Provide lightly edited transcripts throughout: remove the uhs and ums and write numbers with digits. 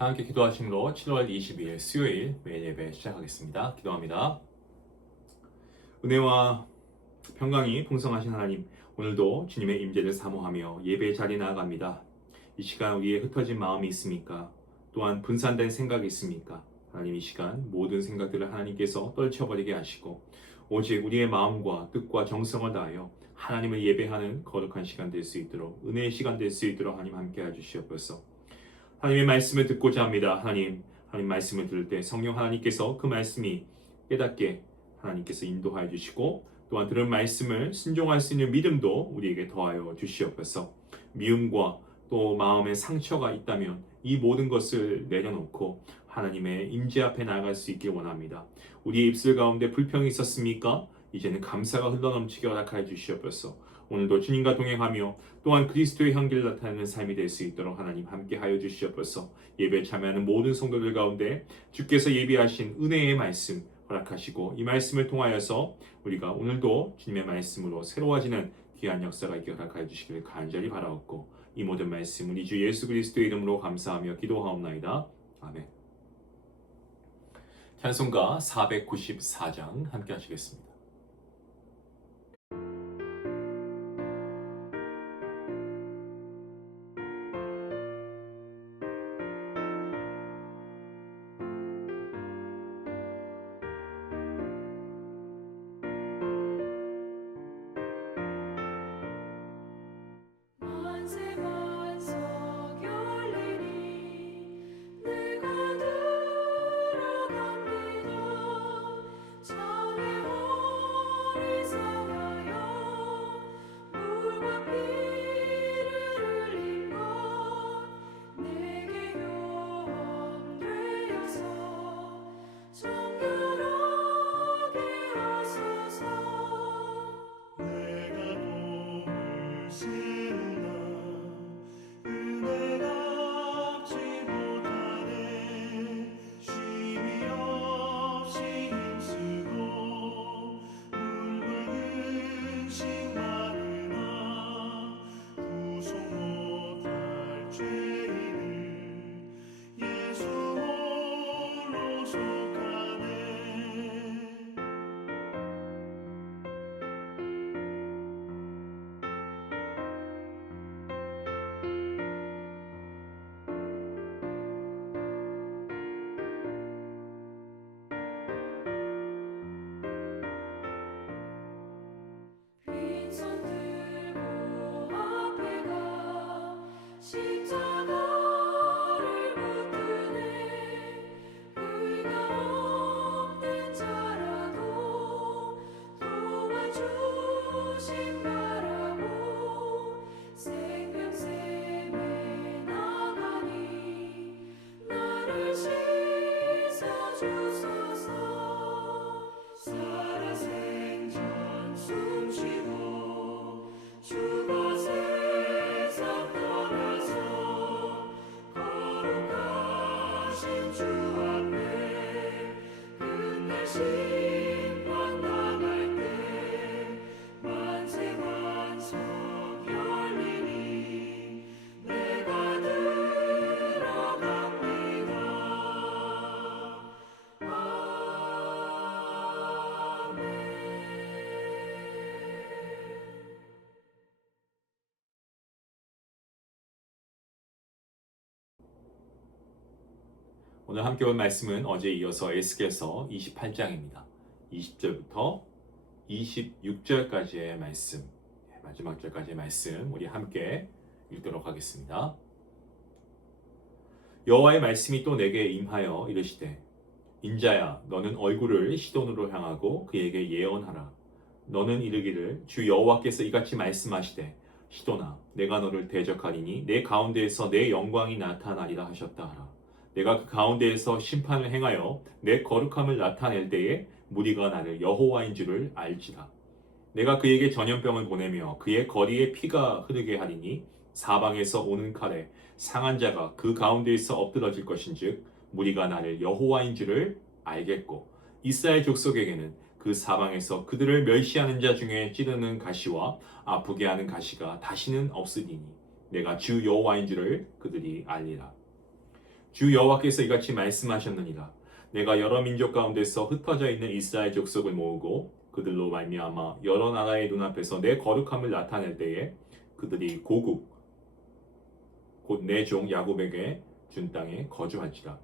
다 함께 기도하심으로 7월 22일 수요일 매일 예배 시작하겠습니다. 기도합니다. 은혜와 평강이 풍성하신 하나님, 오늘도 주님의 임재를 사모하며 예배 자리에 나아갑니다. 이 시간 우리의 흩어진 마음이 있습니까? 또한 분산된 생각이 있습니까? 하나님, 이 시간 모든 생각들을 하나님께서 떨쳐버리게 하시고 오직 우리의 마음과 뜻과 정성을 다하여 하나님을 예배하는 거룩한 시간 될 수 있도록, 은혜의 시간 될 수 있도록 하나님 함께 해주시옵소서. 하나님의 말씀을 듣고자 합니다. 하나님 말씀을 들을 때 성령 하나님께서 그 말씀이 깨닫게 하나님께서 인도하여 주시고, 또한 들은 말씀을 순종할 수 있는 믿음도 우리에게 더하여 주시옵소서. 미움과 또 마음에 상처가 있다면 이 모든 것을 내려놓고 하나님의 임재 앞에 나아갈 수 있길 원합니다. 우리의 입술 가운데 불평이 있었습니까? 이제는 감사가 흘러넘치게 허락하여 주시옵소서. 오늘도 주님과 동행하며 또한 그리스도의 향기를 나타내는 삶이 될 수 있도록 하나님 함께 하여 주시옵소서. 예배에 참여하는 모든 성도들 가운데 주께서 예비하신 은혜의 말씀 허락하시고, 이 말씀을 통하여서 우리가 오늘도 주님의 말씀으로 새로워지는 귀한 역사가 있게 허락하여 주시기를 간절히 바라옵고, 이 모든 말씀 우리 주 예수 그리스도의 이름으로 감사하며 기도하옵나이다. 아멘. 찬송가 494장 함께 하시겠습니다. 오늘 함께 볼 말씀은 어제 이어서 에스겔서 28장입니다. 20절부터 26절까지의 말씀, 마지막 절까지의 말씀 우리 함께 읽도록 하겠습니다. 여호와의 말씀이 또 내게 임하여 이르시되, 인자야, 너는 얼굴을 시돈으로 향하고 그에게 예언하라. 너는 이르기를, 주 여호와께서 이같이 말씀하시되, 시돈아, 내가 너를 대적하리니 내 가운데에서 내 영광이 나타나리라 하셨다 하라. 내가 그 가운데에서 심판을 행하여 내 거룩함을 나타낼 때에 무리가 나를 여호와인 줄을 알지라. 내가 그에게 전염병을 보내며 그의 거리에 피가 흐르게 하리니 사방에서 오는 칼에 상한 자가 그 가운데에서 엎드러질 것인즉 무리가 나를 여호와인 줄을 알겠고, 이스라엘 족속에게는 그 사방에서 그들을 멸시하는 자 중에 찌르는 가시와 아프게 하는 가시가 다시는 없으리니 내가 주 여호와인 줄을 그들이 알리라. 주 여호와께서 이같이 말씀하셨느니라. 내가 여러 민족 가운데서 흩어져 있는 이스라엘 족속을 모으고 그들로 말미암아 여러 나라의 눈앞에서 내 거룩함을 나타낼 때에 그들이 고국 곧 내 종 야곱에게 준 땅에 거주할지라.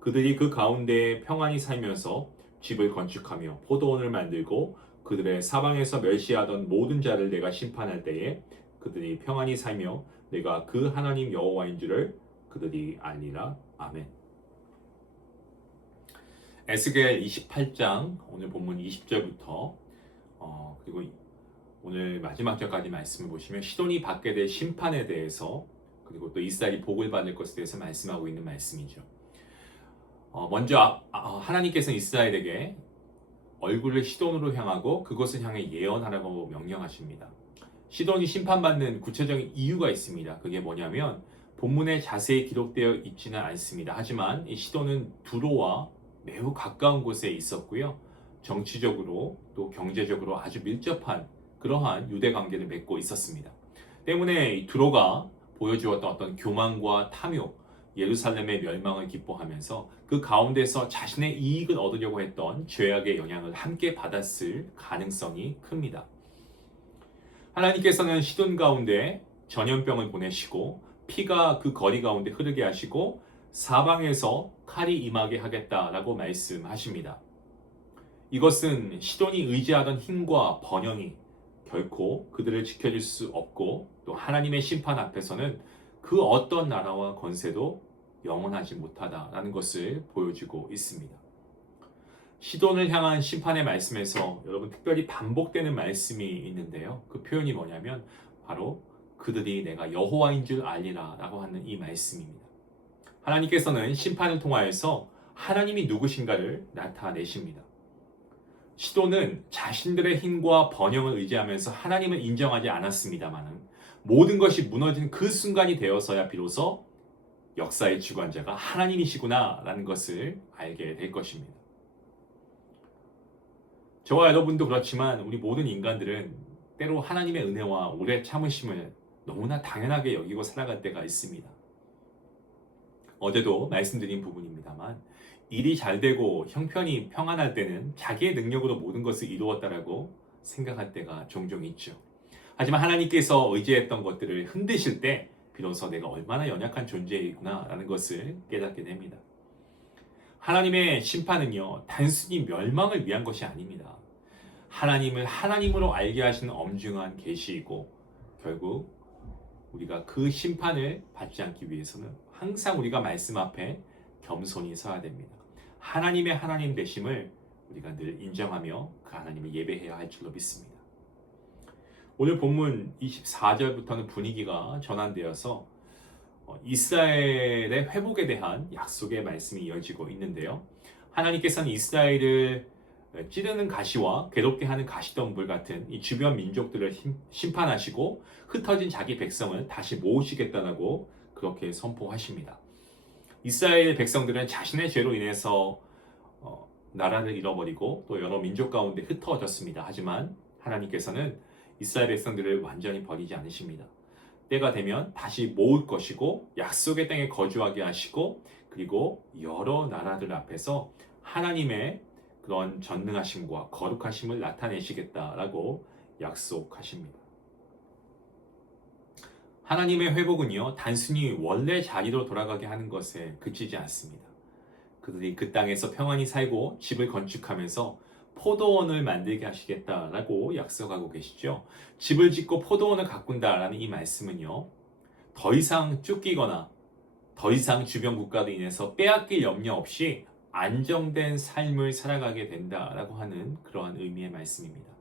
그들이 그 가운데에 평안히 살면서 집을 건축하며 포도원을 만들고 그들의 사방에서 멸시하던 모든 자를 내가 심판할 때에 그들이 평안히 살며 내가 그 하나님 여호와인 줄을 그들이 알리라. 아멘. 에스겔 28장 오늘 본문 20절부터 그리고 오늘 마지막 절까지 말씀을 보시면 시돈이 받게 될 심판에 대해서 그리고 또 이스라엘이 복을 받을 것에 대해서 말씀하고 있는 말씀이죠. 먼저 하나님께서 이스라엘에게 얼굴을 시돈으로 향하고 그것을 향해 예언하라고 명령하십니다. 시돈이 심판받는 구체적인 이유가 있습니다. 그게 뭐냐면 본문에 자세히 기록되어 있지는 않습니다. 하지만 이 시돈은 두로와 매우 가까운 곳에 있었고요. 정치적으로 또 경제적으로 아주 밀접한 그러한 유대 관계를 맺고 있었습니다. 때문에 이 두로가 보여주었던 어떤 교만과 탐욕, 예루살렘의 멸망을 기뻐하면서 그 가운데서 자신의 이익을 얻으려고 했던 죄악의 영향을 함께 받았을 가능성이 큽니다. 하나님께서는 시돈 가운데 전염병을 보내시고 피가 그 거리 가운데 흐르게 하시고 사방에서 칼이 임하게 하겠다라고 말씀하십니다. 이것은 시돈이 의지하던 힘과 번영이 결코 그들을 지켜줄 수 없고 또 하나님의 심판 앞에서는 그 어떤 나라와 권세도 영원하지 못하다라는 것을 보여주고 있습니다. 시돈을 향한 심판의 말씀에서 여러분 특별히 반복되는 말씀이 있는데요. 그 표현이 뭐냐면 바로 그들이 내가 여호와인 줄 알리라 라고 하는 이 말씀입니다. 하나님께서는 심판을 통하여서 하나님이 누구신가를 나타내십니다. 시돈은 자신들의 힘과 번영을 의지하면서 하나님을 인정하지 않았습니다만 모든 것이 무너진 그 순간이 되어서야 비로소 역사의 주관자가 하나님이시구나 라는 것을 알게 될 것입니다. 저와 여러분도 그렇지만 우리 모든 인간들은 때로 하나님의 은혜와 오래 참으심을 너무나 당연하게 여기고 살아갈 때가 있습니다. 어제도 말씀드린 부분입니다만 일이 잘 되고 형편이 평안할 때는 자기의 능력으로 모든 것을 이루었다라고 생각할 때가 종종 있죠. 하지만 하나님께서 의지했던 것들을 흔드실 때 비로소 내가 얼마나 연약한 존재이구나 라는 것을 깨닫게 됩니다. 하나님의 심판은요 단순히 멸망을 위한 것이 아닙니다. 하나님을 하나님으로 알게 하시는 엄중한 계시이고 결국 우리가 그 심판을 받지 않기 위해서는 항상 우리가 말씀 앞에 겸손히 서야 됩니다. 하나님의 하나님 되심을 우리가 늘 인정하며 그 하나님을 예배해야 할 줄로 믿습니다. 오늘 본문 24절부터는 분위기가 전환되어서 이스라엘의 회복에 대한 약속의 말씀이 이어지고 있는데요. 하나님께서는 이스라엘을 찌르는 가시와 괴롭게 하는 가시덤불 같은 이 주변 민족들을 심판하시고 흩어진 자기 백성을 다시 모으시겠다라고 그렇게 선포하십니다. 이스라엘 백성들은 자신의 죄로 인해서 나라를 잃어버리고 또 여러 민족 가운데 흩어졌습니다. 하지만 하나님께서는 이스라엘 백성들을 완전히 버리지 않으십니다. 때가 되면 다시 모을 것이고 약속의 땅에 거주하게 하시고 그리고 여러 나라들 앞에서 하나님의 그런 전능하심과 거룩하심을 나타내시겠다라고 약속하십니다. 하나님의 회복은요 단순히 원래 자리로 돌아가게 하는 것에 그치지 않습니다. 그들이 그 땅에서 평안히 살고 집을 건축하면서 포도원을 만들게 하시겠다라고 약속하고 계시죠. 집을 짓고 포도원을 가꾼다라는 이 말씀은요 더 이상 쫓기거나 더 이상 주변 국가로 인해서 빼앗길 염려 없이 안정된 삶을 살아가게 된다라고 하는 그러한 의미의 말씀입니다.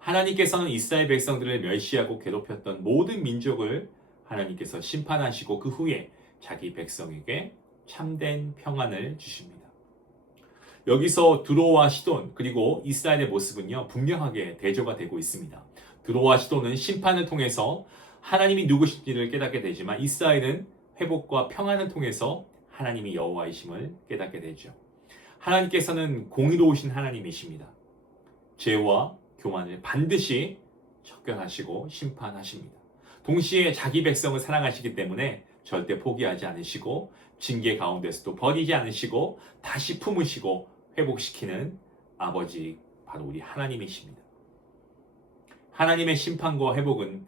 하나님께서는 이스라엘 백성들을 멸시하고 괴롭혔던 모든 민족을 하나님께서 심판하시고 그 후에 자기 백성에게 참된 평안을 주십니다. 여기서 두로와 시돈 그리고 이스라엘의 모습은요 분명하게 대조가 되고 있습니다. 두로와 시돈은 심판을 통해서 하나님이 누구신지를 깨닫게 되지만 이스라엘은 회복과 평안을 통해서 하나님이 여호와이심을 깨닫게 되죠. 하나님께서는 공의로우신 하나님이십니다. 죄와 교만을 반드시 척결하시고 심판하십니다. 동시에 자기 백성을 사랑하시기 때문에 절대 포기하지 않으시고 징계 가운데서도 버리지 않으시고 다시 품으시고 회복시키는 아버지 바로 우리 하나님이십니다. 하나님의 심판과 회복은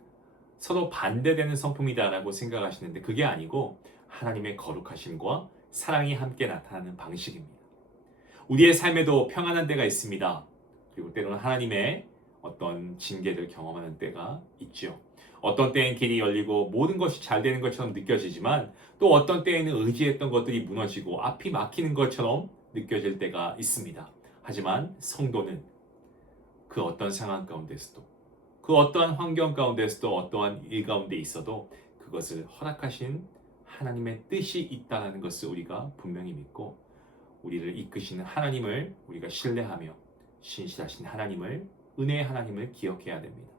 서로 반대되는 성품이다라고 생각하시는데 그게 아니고 하나님의 거룩하심과 사랑이 함께 나타나는 방식입니다. 우리의 삶에도 평안한 때가 있습니다. 그리고 때로는 하나님의 어떤 징계를 경험하는 때가 있죠. 어떤 때엔 길이 열리고 모든 것이 잘 되는 것처럼 느껴지지만 또 어떤 때에는 의지했던 것들이 무너지고 앞이 막히는 것처럼 느껴질 때가 있습니다. 하지만 성도는 그 어떤 상황 가운데서도 그 어떠한 환경 가운데서도 어떠한 일 가운데 있어도 그것을 허락하신 하나님의 뜻이 있다는 것을 우리가 분명히 믿고 우리를 이끄시는 하나님을 우리가 신뢰하며 신실하신 하나님을 은혜의 하나님을 기억해야 됩니다.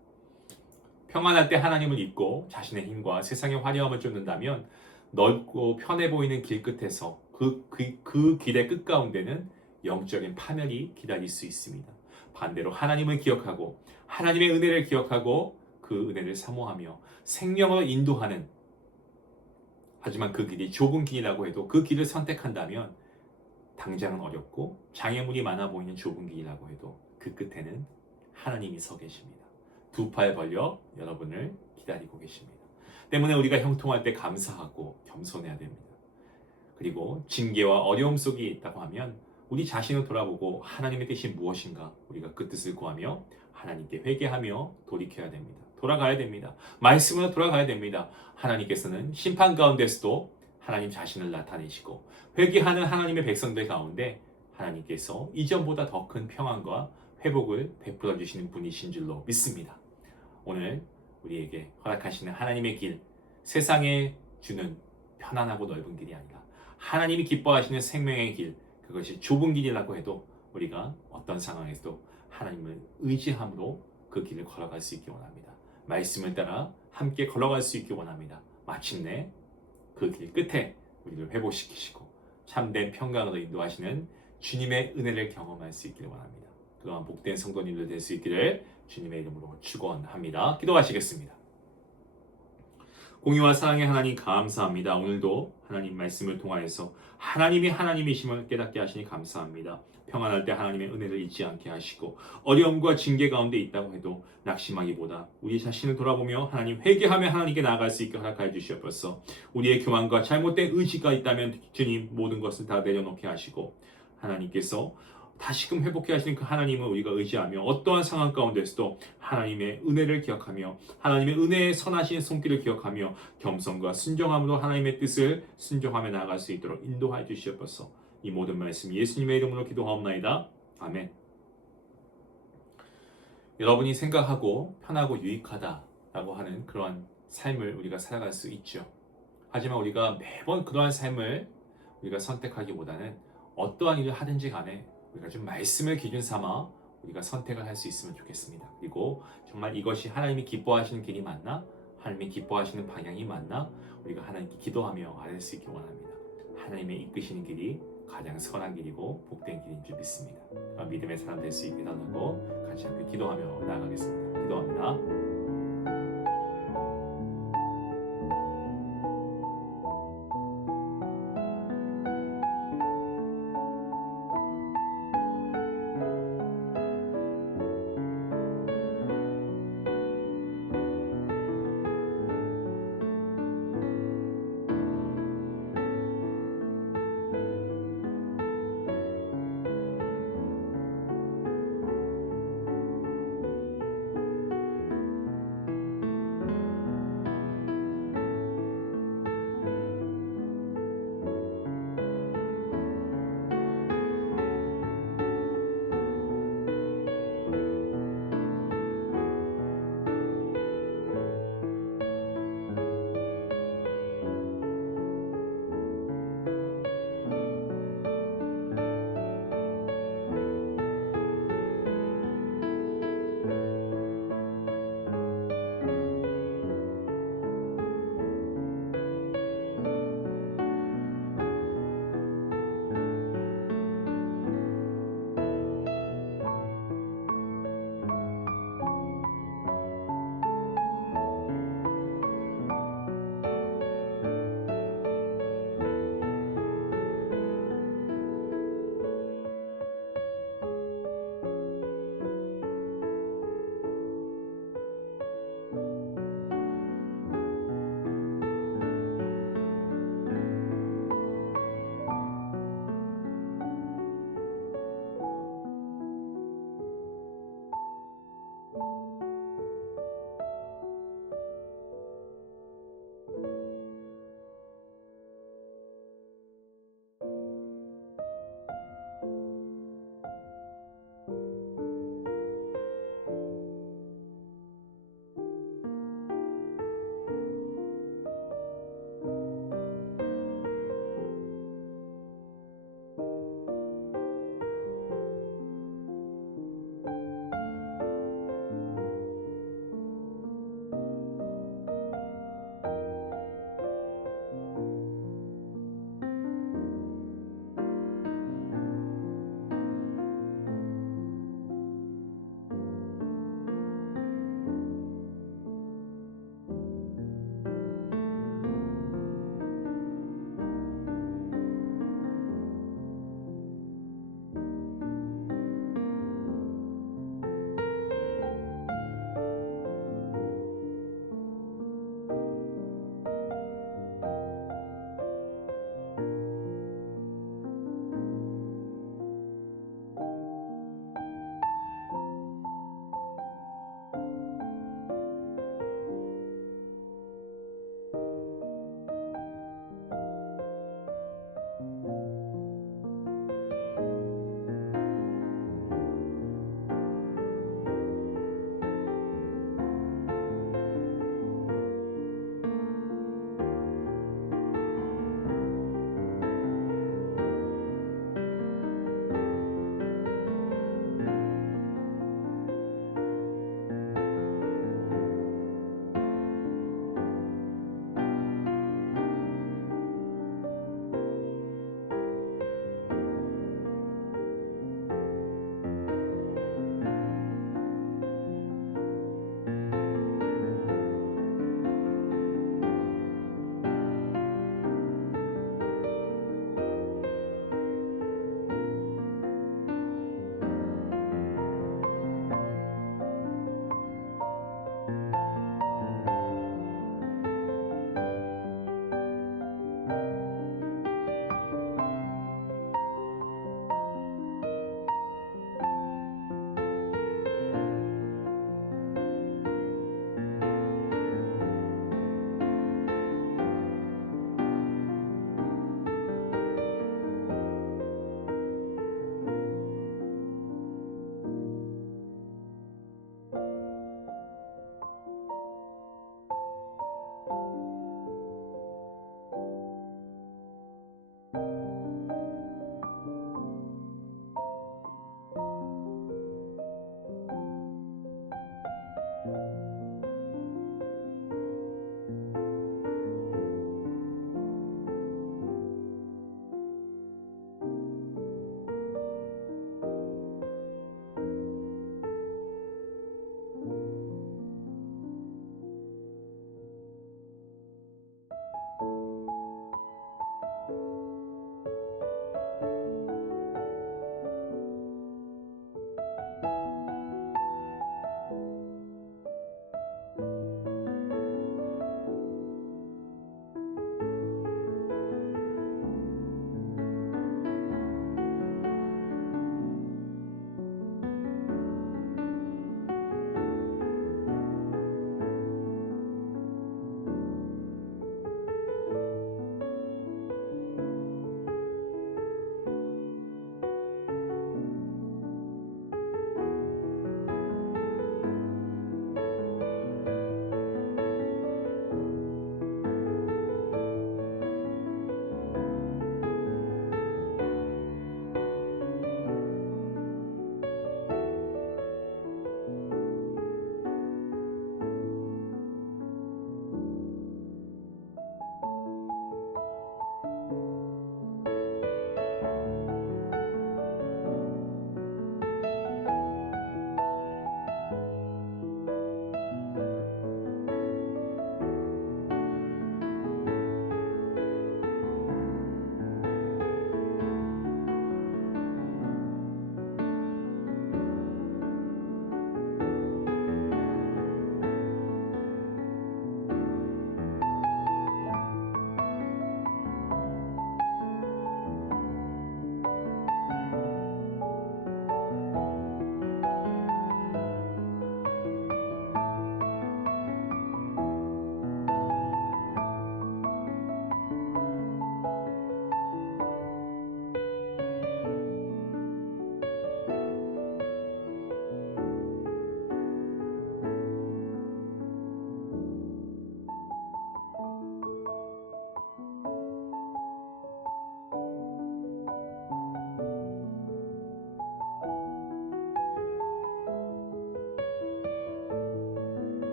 평안할 때 하나님을 잊고 자신의 힘과 세상의 화려함을 쫓는다면 넓고 편해 보이는 길 끝에서 그 길의 끝 가운데는 영적인 파멸이 기다릴 수 있습니다. 반대로 하나님을 기억하고 하나님의 은혜를 기억하고 그 은혜를 사모하며 생명으로 인도하는 하지만 그 길이 좁은 길이라고 해도 그 길을 선택한다면 당장은 어렵고 장애물이 많아 보이는 좁은 길이라고 해도 그 끝에는 하나님이 서 계십니다. 두 팔 벌려 여러분을 기다리고 계십니다. 때문에 우리가 형통할 때 감사하고 겸손해야 됩니다. 그리고 징계와 어려움 속에 있다고 하면 우리 자신을 돌아보고 하나님의 뜻이 무엇인가 우리가 그 뜻을 구하며 하나님께 회개하며 돌이켜야 됩니다. 돌아가야 됩니다. 말씀으로 돌아가야 됩니다. 하나님께서는 심판 가운데서도 하나님 자신을 나타내시고 회개하는 하나님의 백성들 가운데 하나님께서 이전보다 더 큰 평안과 회복을 베풀어 주시는 분이신 줄로 믿습니다. 오늘 우리에게 허락하시는 하나님의 길, 세상에 주는 편안하고 넓은 길이 아니라 하나님이 기뻐하시는 생명의 길, 그것이 좁은 길이라고 해도 우리가 어떤 상황에서도 하나님을 의지함으로 그 길을 걸어갈 수 있기 원합니다. 말씀을 따라 함께 걸어갈 수 있기 원합니다. 마침내 그 길 끝에 우리를 회복시키시고 참된 평강으로 인도하시는 주님의 은혜를 경험할 수 있기를 원합니다. 그동안 복된 성도님들 될 수 있기를 주님의 이름으로 축원합니다. 기도하시겠습니다. 공의와 사랑의 하나님 감사합니다. 오늘도 하나님 말씀을 통하여서 하나님이 하나님이심을 깨닫게 하시니 감사합니다. 평안할 때 하나님의 은혜를 잊지 않게 하시고 어려움과 징계 가운데 있다고 해도 낙심하기보다 우리 자신을 돌아보며 하나님 회개하며 하나님께 나아갈 수 있게 허락하여 주시옵소서. 우리의 교만과 잘못된 의지가 있다면 주님 모든 것을 다 내려놓게 하시고 하나님께서 다시금 회복해 하시는 그 하나님을 우리가 의지하며 어떠한 상황 가운데서도 하나님의 은혜를 기억하며 하나님의 은혜의 선하신 손길을 기억하며 겸손과 순종함으로 하나님의 뜻을 순종하며 나아갈 수 있도록 인도하여 주시옵소서. 이 모든 말씀 예수님의 이름으로 기도하옵나이다. 아멘. 여러분이 생각하고 편하고 유익하다라고 하는 그러한 삶을 우리가 살아갈 수 있죠. 하지만 우리가 매번 그러한 삶을 우리가 선택하기보다는 어떠한 일을 하든지 간에 우리가 좀 말씀을 기준 삼아 우리가 선택을 할 수 있으면 좋겠습니다. 그리고 정말 이것이 하나님이 기뻐하시는 길이 맞나? 하나님이 기뻐하시는 방향이 맞나? 우리가 하나님께 기도하며 알을 수 있기 원합니다. 하나님의 이끄시는 길이 가장 선한 길이고 복된 길인 줄 믿습니다. 믿음의 사람 될 수 있게 달라고 같이 함께 기도하며 나아가겠습니다. 기도합니다.